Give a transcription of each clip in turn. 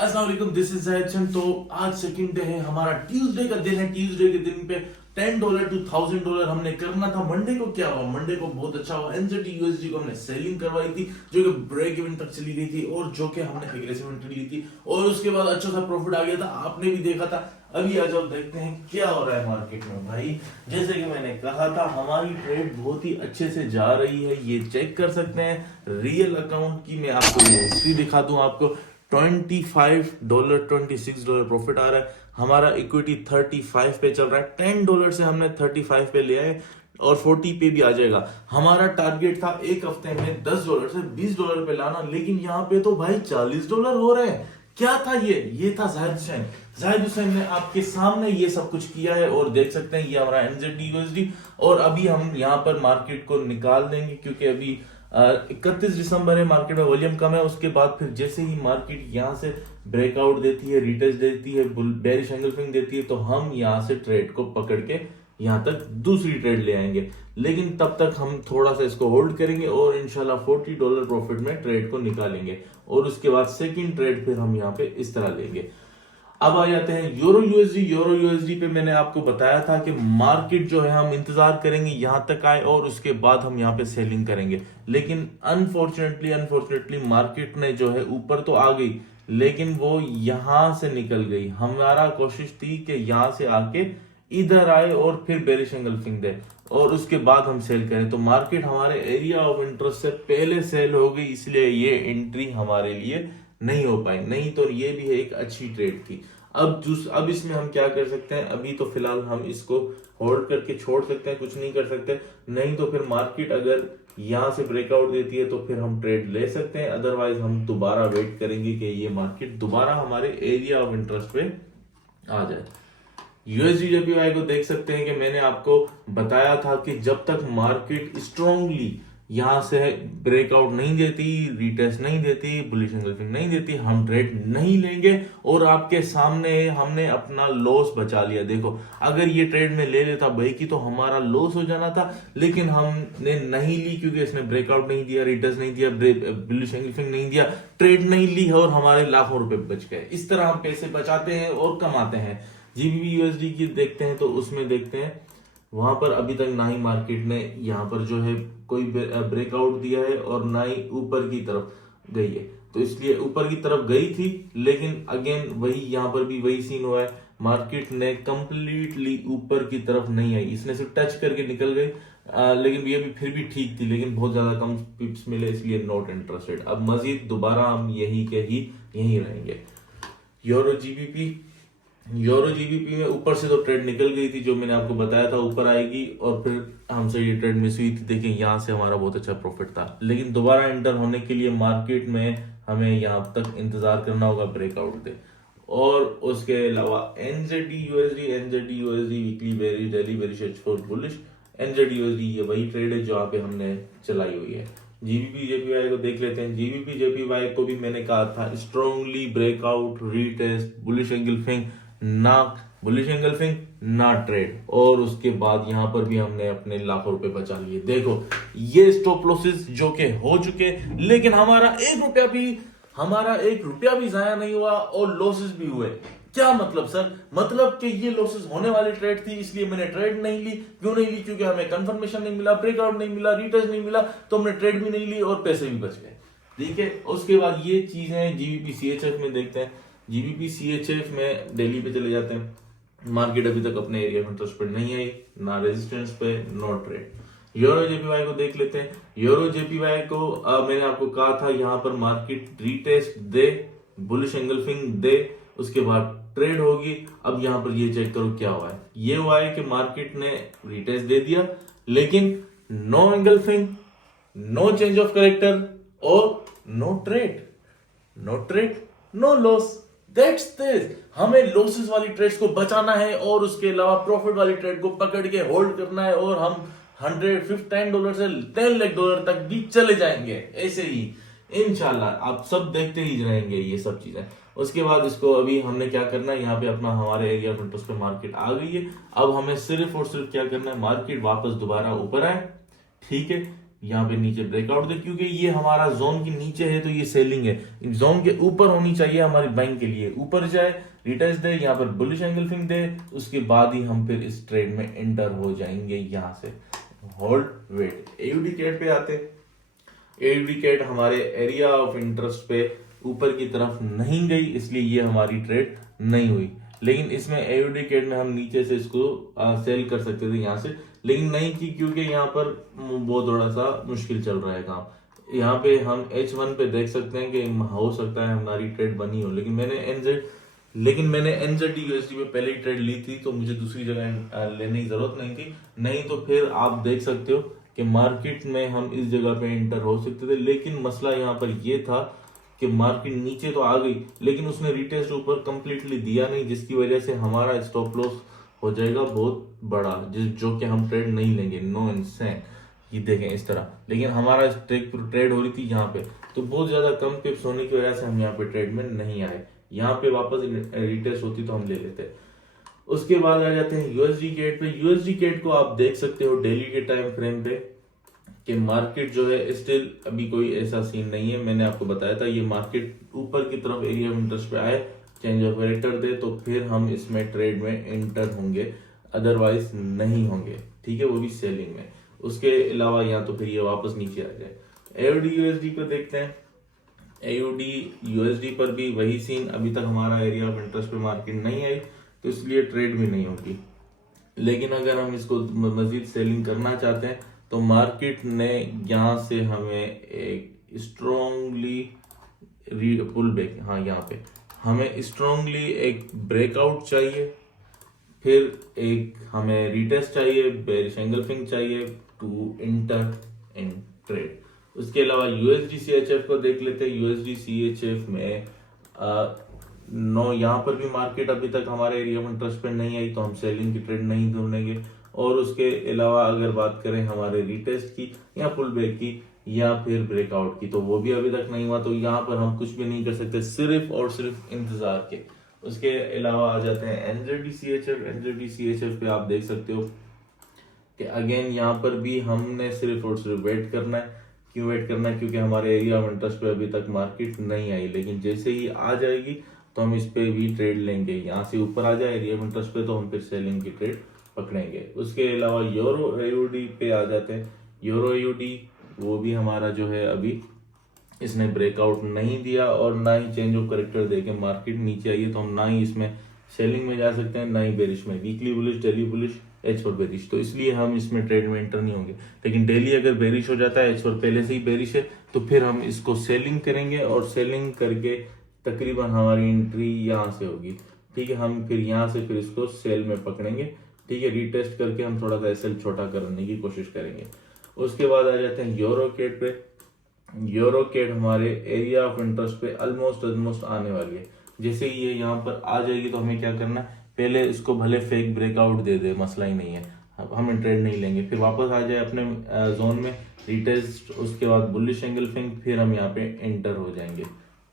अस्सलाम वालेकुम, this is Zahid चंद। तो आज सेकंड डे है, हमारा ट्यूसडे का दिन है। ट्यूसडे के दिन पे $10 to $1000 हमने करना था। मंडे को क्या हुआ? मंडे को बहुत अच्छा हुआ। एनजेडी यूएसडी को हमने सेलिंग करवाई थी जो कि ब्रेक इवन तक चली गई थी और जो कि हमने एग्रेसिव एंट्री ली थी और उसके बाद अच्छा सा प्रॉफिट आ गया था। आपने भी देखा था। अभी आज आप देखते हैं क्या हो रहा है मार्केट में भाई। जैसे कि मैंने कहा था, हमारी ट्रेड बहुत ही अच्छे से जा रही है। ये चेक कर सकते हैं रियल अकाउंट की। मैं आपको ये हिस्ट्री दिखा दूं आपको। $25 $26 प्रॉफिट आ रहा है। हमारा इक्विटी 35 पे चल रहा है। $10 से हमने 35 पे ले आए और 40 पे भी आ जाएगा। हमारा टारगेट था एक हफ्ते में $10 से $20 पे लाना, लेकिन यहाँ पे तो भाई $40 हो रहे हैं। क्या था ये था जाहिद हुसैन। जाहिद हुसैन ने आपके सामने ये सब कुछ किया है और देख सकते हैं ये हमारा एनजेडी यूएसडी। और अभी हम यहाँ पर मार्केट को निकाल देंगे क्योंकि अभी 31 दिसंबर है, मार्केट में वॉल्यूम कम है। उसके बाद फिर जैसे ही मार्केट यहाँ से ब्रेकआउट देती है, रिटेस्ट देती है, बेरिश एंगल्फिंग देती है, तो हम यहाँ से ट्रेड को पकड़ के यहाँ तक दूसरी ट्रेड ले आएंगे। लेकिन तब तक हम थोड़ा सा इसको होल्ड करेंगे और इंशाल्लाह $40 प्रॉफिट में ट्रेड को निकालेंगे और उसके बाद सेकंड ट्रेड फिर हम यहाँ पे इस तरह लेंगे। अब आ जाते हैं यूरो यूएसडी। यूरो यूएसडी पे मैंने आपको बताया था कि मार्केट जो है हम इंतजार करेंगे यहां तक आए और उसके बाद हम यहां पे सेलिंग करेंगे। लेकिन अनफॉर्चुनेटली मार्केट ने जो है ऊपर तो आ गई, लेकिन वो यहां से निकल गई। हमारा कोशिश थी कि यहां से आके इधर आए और फिर बेरिश एंगल्फिंग दे और उसके बाद हम सेल करें। तो मार्केट हमारे एरिया ऑफ इंटरेस्ट से पहले सेल हो गई, इसलिए ये एंट्री हमारे लिए नहीं हो पाई। नहीं तो ये भी एक अच्छी ट्रेड थी। अब इसमें हम क्या कर सकते हैं? अभी तो फिलहाल हम इसको होल्ड करके छोड़ सकते हैं, कुछ नहीं कर सकते। नहीं तो फिर मार्केट अगर यहां से ब्रेकआउट देती है तो फिर हम ट्रेड ले सकते हैं। अदरवाइज हम दोबारा वेट करेंगे कि ये मार्केट दोबारा हमारे एरिया ऑफ इंटरेस्ट पे आ जाए। यूएसडी जेपीवाई को देख सकते हैं कि मैंने आपको बताया था कि जब तक मार्केट स्ट्रांगली यहां से ब्रेकआउट नहीं देती, रिटेस्ट नहीं देती, बुलिश एंगल्फिंग नहीं देती, हम ट्रेड नहीं लेंगे। और आपके सामने हमने अपना लॉस बचा लिया। देखो, अगर ये ट्रेड में ले लेता भाई की तो हमारा लॉस हो जाना था, लेकिन हमने नहीं ली क्योंकि इसने ब्रेकआउट नहीं दिया, रिटेस्ट नहीं दिया, बुलिश एंगल्फिंग नहीं दिया, ट्रेड नहीं ली और हमारे लाखों रुपए बच गए। इस तरह हम पैसे बचाते हैं और कमाते हैं। जीबीपी यूएसडी की देखते हैं तो उसमें देखते हैं वहां पर अभी तक ना ही मार्केट ने यहाँ पर जो है कोई ब्रेकआउट दिया है और ना ही ऊपर की तरफ गई है। तो इसलिए ऊपर की तरफ गई थी, लेकिन अगेन वही यहाँ पर भी वही सीन हुआ है। मार्केट ने कंप्लीटली ऊपर की तरफ नहीं आई, इसने सिर्फ टच करके निकल गई। लेकिन ये भी फिर भी ठीक थी, लेकिन बहुत ज्यादा कम पिप्स मिले, इसलिए नॉट इंटरेस्टेड। अब मजीद दोबारा हम यही रहेंगे। यूरो जीबीपी में ऊपर से तो ट्रेड निकल गई थी, जो मैंने आपको बताया था ऊपर आएगी, और फिर हमसे ये ट्रेड मिस हुई थी। देखिए यहाँ से हमारा बहुत अच्छा प्रॉफिट था, लेकिन दोबारा एंटर होने के लिए मार्केट में हमें यहाँ तक इंतजार करना होगा ब्रेकआउट दे। और उसके अलावा NZD USD weekly bearish, daily bearish, H4 bullish. NZD USD ये वही ट्रेड है जो यहाँ पे हमने चलाई हुई है। जीबीपी जेपीवाई को देख लेते हैं। जीबीपी जेपीवाई को भी मैंने कहा था strongly breakout, retest, bullish engulfing, ना बुलिश एंगल्फिंग ना ट्रेड, और उसके बाद यहां पर भी हमने अपने लाखों रुपए बचा लिए। देखो ये स्टॉप लॉसेस जो के हो चुके, लेकिन हमारा एक रुपया भी जाया नहीं हुआ और लॉसेस भी हुए। क्या मतलब सर? मतलब कि ये लॉसेस होने वाली ट्रेड थी, इसलिए मैंने ट्रेड नहीं ली। क्यों नहीं ली? क्योंकि हमें कंफर्मेशन नहीं मिला, ब्रेकआउट नहीं मिला, रिटेस्ट नहीं मिला, तो हमने ट्रेड भी नहीं ली और पैसे भी बच गए। ठीक है, उसके बाद ये चीजें जीबीपी सीएचएफ में देखते हैं। जीबीपी सीएचएफ में डेली पे चले जाते हैं। मार्केट अभी तक अपने एरिया में इंटरेस्ट पे नहीं आई, ना रेजिस्टेंस पे, नो ट्रेड। यूरो जेपीवाई को देख लेते हैं। यूरो जेपीवाई को मैंने आपको कहा था यहाँ पर मार्केट रीटेस्ट दे, बुलिश एंगल्फिंग दे, उसके बाद ट्रेड होगी। अब यहाँ पर ये चेक करो क्या हुआ है। ये हुआ है कि मार्केट ने रीटेस्ट दे दिया, लेकिन no engulfing, no change of character और no trade, no loss. That's this. हमें लॉसेस वाली ट्रेड्स को बचाना है और उसके अलावा प्रॉफिट वाली ट्रेड को पकड़ के होल्ड करना है, और हम $10 से $10 लाख तक भी चले जाएंगे ऐसे ही इंशाल्लाह। आप सब देखते ही रहेंगे ये सब चीजें। उसके बाद इसको अभी हमने क्या करना है, यहाँ पे अपना हमारे एरिया ऑफ इंटरेस्ट पे मार्केट आ गई है। अब हमें सिर्फ और सिर्फ क्या करना है, मार्केट वापस दोबारा ऊपर आए। ठीक है, यहाँ पे नीचे ब्रेकआउट दे, क्योंकि ये हमारा जोन के नीचे है तो ये सेलिंग है, जोन के ऊपर होनी चाहिए हमारी बाइंग के लिए, ऊपर जाए रिटेस्ट दे, यहाँ पर बुलिश एंगल्फिंग दे, उसके बाद ही हम फिर इस ट्रेड में एंटर हो जाएंगे। यहाँ से होल्ड वेट। एयूडी कैट पे आते, एयूडी कैट हमारे एरिया ऑफ इंटरेस्ट पे ऊपर की तरफ नहीं गई, इसलिए ये हमारी ट्रेड नहीं हुई। लेकिन इसमें एयूडी कैट में हम नीचे से इसको सेल कर सकते थे यहाँ से, लेकिन नहीं की, क्योंकि यहाँ पर वो थोड़ा सा मुश्किल चल रहा है काम। यहाँ पे हम H1 पे देख सकते हैं कि हो सकता है हमारी ट्रेड बनी हो, लेकिन मैंने NZD USD पे पहले ही ट्रेड ली थी, तो मुझे दूसरी जगह लेने की जरूरत नहीं थी। नहीं तो फिर आप देख सकते हो कि मार्केट में हम इस जगह पे एंटर हो सकते थे, लेकिन मसला यहाँ पर यह था कि मार्केट नीचे तो आ गई, लेकिन उसने रिटेस्ट ऊपर कंप्लीटली दिया नहीं, जिसकी वजह से हमारा स्टॉप लॉस हो जाएगा बहुत बड़ा, जो कि हम ट्रेड नहीं लेंगे। नो इंसेंट, ये देखें इस तरह, लेकिन हमारा ट्रेड हो रही थी यहाँ पे, तो बहुत ज्यादा कम पिप्स होने की वजह से हम यहाँ पे ट्रेड में नहीं आए। यहाँ पे वापस रिटेस्ट होती तो हम ले लेते। उसके बाद आ जाते हैं यूएसडी केट पे। यूएसडी केट को आप देख सकते हो डेली के टाइम फ्रेम पे कि मार्केट जो है स्टिल अभी कोई ऐसा सीन नहीं है। मैंने आपको बताया था ये मार्केट ऊपर की तरफ एरिया ऑफ इंटरेस्ट पे आए, चेंज ऑफ कैरेक्टर दे, तो फिर हम इसमें ट्रेड में एंटर होंगे, अदरवाइज नहीं होंगे। ठीक है, वो भी सेलिंग में। उसके अलावा यहाँ तो फिर ये वापस नीचे आ जाए। एओडी यूएसडी को देखते हैं। एओडी यूएसडी पर भी वही सीन, अभी तक हमारा एरिया ऑफ इंटरेस्ट पे मार्केट नहीं आई, तो इसलिए ट्रेड भी नहीं होगी। लेकिन अगर हम इसको मजीद सेलिंग करना चाहते हैं तो मार्केट ने यहाँ से हमें एक स्ट्रॉन्गली पुल बैक, हाँ यहाँ पे हमें स्ट्रॉन्गली एक ब्रेकआउट चाहिए, फिर एक हमें रिटेस्ट चाहिए, बेरिश एंगल्फिंग चाहिए टू एंटर इन ट्रेड। उसके अलावा यूएसडी सीएचएफ को देख लेते हैं। यूएसडी सीएचएफ में नो, यहाँ पर भी मार्केट अभी तक हमारे एरिया में इंटरेस्ट पे नहीं आई, तो हम सेलिंग की ट्रेड नहीं ढूंढेंगे। और उसके अलावा अगर बात करें हमारे रिटेस्ट की या पुल बैक की या फिर ब्रेकआउट की, तो वो भी अभी तक नहीं हुआ, तो यहाँ पर हम कुछ भी नहीं कर सकते, सिर्फ और सिर्फ इंतजार के। उसके अलावा आ जाते हैं एनजेडी सीएचएफ। एनजेडी सीएचएफ पे आप देख सकते हो कि अगेन यहाँ पर भी हमने सिर्फ और सिर्फ वेट करना है। क्यों वेट करना है? क्योंकि हमारे एरिया ऑफ इंटरेस्ट पे अभी तक मार्केट नहीं आई, लेकिन जैसे ही आ जाएगी तो हम इस पे भी ट्रेड लेंगे। यहाँ से ऊपर आ जाए एरिया ऑफ इंटरेस्ट पे तो हम फिर सेलिंग की ट्रेड पकड़ेंगे। उसके अलावा यूरो एयूडी पे आ जाते हैं। यूरो एयूडी वो भी हमारा जो है अभी इसने ब्रेकआउट नहीं दिया और ना ही चेंज ऑफ करेक्टर देके मार्केट नीचे आई है, तो हम ना ही इसमें सेलिंग में जा सकते हैं ना ही बेरिश में। Weekly bullish, daily bullish, H4 bearish, तो इसलिए हम इसमें ट्रेड में एंटर नहीं होंगे। लेकिन डेली अगर बेरिश हो जाता है, H4 पहले से ही बेरिश है, तो फिर हम इसको सेलिंग करेंगे और सेलिंग करके तकरीबन हमारी एंट्री यहाँ से होगी। ठीक है, हम फिर यहाँ से फिर इसको सेल में पकड़ेंगे। ठीक है, रिटेस्ट करके हम थोड़ा सा एसएल छोटा करने की कोशिश करेंगे। उसके बाद आ जाते हैं यूरो केट पे। यूरो केट हमारे एरिया ऑफ इंटरेस्ट पे ऑलमोस्ट आने वाली है। जैसे ही ये यहाँ पर आ जाएगी तो हमें क्या करना है, पहले इसको भले फेक ब्रेकआउट दे दे, मसला ही नहीं है, हम ट्रेड नहीं लेंगे। फिर वापस आ जाए अपने जोन में, रिटेस्ट, उसके बाद बुलिश एंगल्फिंग, फिर हम यहाँ पे एंटर हो जाएंगे।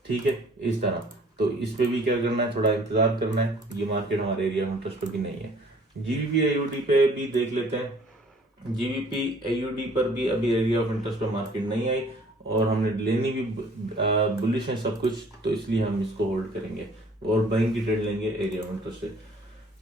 ठीक है, इस तरह। तो इस पे भी क्या करना है, थोड़ा इंतजार करना है। ये मार्केट हमारे एरिया ऑफ इंटरेस्ट पर भी नहीं है। जीबीपी एयूडी पे भी देख लेते हैं। जीबीपी एयूडी पर भी अभी एरिया ऑफ इंटरेस्ट पर मार्केट नहीं आई और हमने लेनी भी बुलिश है सब कुछ, तो इसलिए हम इसको होल्ड करेंगे और बाइंग की ट्रेड लेंगे एरिया ऑफ इंटरेस्ट से।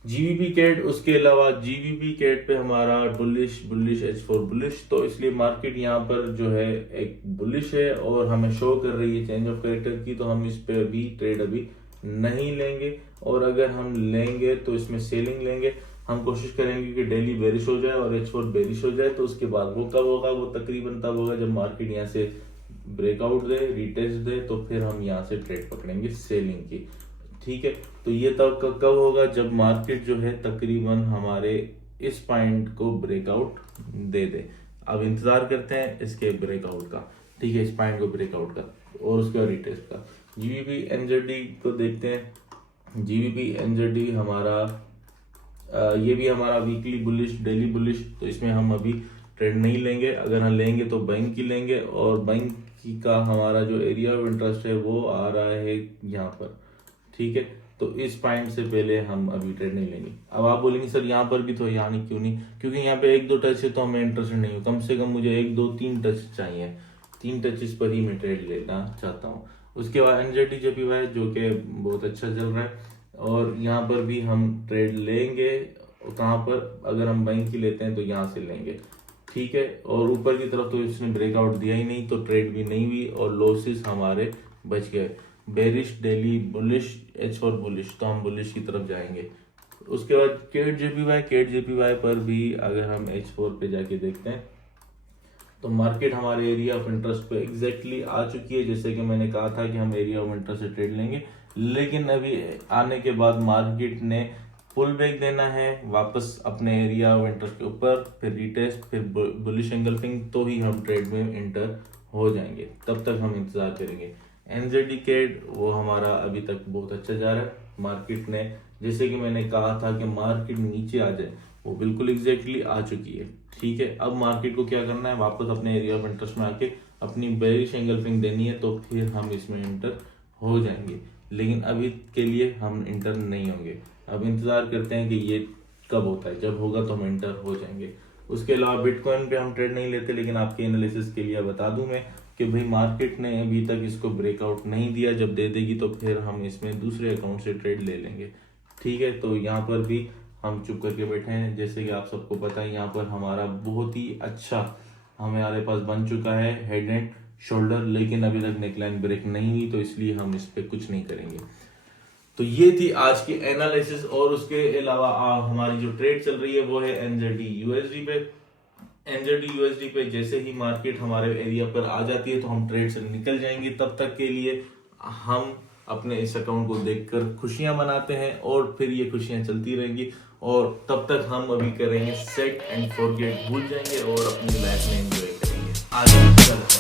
जीबीपी कैट, उसके अलावा जीबीपी कैट पे हमारा बुलिश H4 बुलिश, तो इसलिए मार्केट यहाँ पर जो है एक बुलिश है और हमें शो कर रही है चेंज ऑफ कैरेक्टर की, तो हम इस पे भी ट्रेड अभी नहीं लेंगे। और अगर हम लेंगे तो इसमें सेलिंग लेंगे। हम कोशिश करेंगे कि डेली बेरिश हो जाए और H4 बेरिश हो जाए, तो उसके बाद वो कब होगा, वो तकरीबन तब होगा जब मार्केट यहाँ से ब्रेकआउट दे, रिटेस्ट दे, तो फिर हम यहाँ से ट्रेड पकड़ेंगे सेलिंग की। ठीक है, तो ये तब कब होगा, जब मार्केट जो है तकरीबन हमारे इस पॉइंट को ब्रेकआउट दे दे। अब इंतजार करते हैं इसके ब्रेकआउट का। ठीक है, इस पॉइंट को ब्रेकआउट का और उसके बाद रिटेस्ट का। जीबीपी एनजेडी को देखते हैं। जीबीपी एनजेडी हमारा ये भी हमारा वीकली बुलिश, डेली बुलिश, तो इसमें हम अभी ट्रेड नहीं लेंगे। अगर हम लेंगे तो बैंक की लेंगे, और बैंक की का हमारा जो एरिया ऑफ इंटरेस्ट है वो आ रहा है यहाँ पर। ठीक है, तो इस पॉइंट से पहले हम अभी ट्रेड नहीं लेंगे। अब आप बोलेंगे सर यहाँ पर भी तो, यहाँ नहीं क्यों नहीं, क्योंकि यहाँ पे 1-2 टच है तो मैं इंटरेस्टेड नहीं हूँ, कम से कम मुझे 1-2-3 टच चाहिए, 3 टचेस पर ही मैं ट्रेड लेना चाहता हूँ। उसके बाद NZD JPY जो कि बहुत अच्छा चल रहा है, और यहाँ पर भी हम ट्रेड लेंगे। कहाँ पर, अगर हम बैंक की लेते हैं तो यहाँ से लेंगे, ठीक है। और ऊपर की तरफ तो इसने ब्रेकआउट दिया ही नहीं, तो ट्रेड भी नहीं हुई और लॉसेस हमारे बच गए। Bearish daily bullish, H4 bullish, तो हम बुलिश की तरफ जाएंगे। उसके बाद केट JPY पर भी अगर हम H4 पे जाके देखते हैं तो मार्केट हमारे एरिया ऑफ इंटरेस्ट पे एग्जैक्टली आ चुकी है। जैसे कि मैंने कहा था कि हम एरिया ऑफ इंटरेस्ट से ट्रेड लेंगे, लेकिन अभी आने के बाद मार्केट ने पुल बैक देना है वापस अपने एरिया ऑफ इंटरेस्ट के ऊपर, फिर रिटेस्ट, फिर बुलिश एंगल्फिंग, तो ही हम ट्रेड में इंटर हो जाएंगे। तब तक हम इंतजार करेंगे। NZD CAD वो हमारा अभी तक बहुत अच्छा जा रहा है। मार्केट ने, जैसे कि मैंने कहा था कि मार्केट नीचे आ जाए, वो बिल्कुल एग्जैक्टली आ चुकी है, ठीक है। अब मार्केट को क्या करना है, वापस अपने एरिया ऑफ इंटरेस्ट में आके अपनी बेरिश एंगल्फिंग देनी है, तो फिर हम इसमें इंटर हो जाएंगे। लेकिन अभी के लिए हम इंटर नहीं होंगे, अब इंतजार करते हैं कि ये कब होता है, जब होगा तो हम इंटर हो जाएंगे। उसके अलावा बिटकॉइन पे हम ट्रेड नहीं लेते, लेकिन आपके एनालिसिस के लिए बता दूं मैं कि भाई मार्केट ने अभी तक इसको ब्रेकआउट नहीं दिया, जब दे देगी तो फिर हम इसमें दूसरे अकाउंट से ट्रेड ले लेंगे, ठीक है। तो यहाँ पर भी हम चुप करके बैठे हैं। जैसे कि आप सबको पता है, यहाँ पर हमारा बहुत ही अच्छा हमारे पास बन चुका है हेड एंड शोल्डर, लेकिन अभी तक नेकलाइन ब्रेक नहीं हुई, तो इसलिए हम इस पे कुछ नहीं करेंगे। तो ये थी आज की एनालिसिस। और उसके अलावा हमारी जो ट्रेड चल रही है वो है NZD USD पे। NZD USD पे जैसे ही मार्केट हमारे एरिया पर आ जाती है तो हम ट्रेड से निकल जाएंगे। तब तक के लिए हम अपने इस अकाउंट को देखकर खुशियां मनाते हैं, और फिर ये खुशियां चलती रहेंगी, और तब तक हम अभी करेंगे सेट एंड फॉरगेट, भूल जाएंगे और अपनी लाइफ में एंजॉय करेंगे। आगे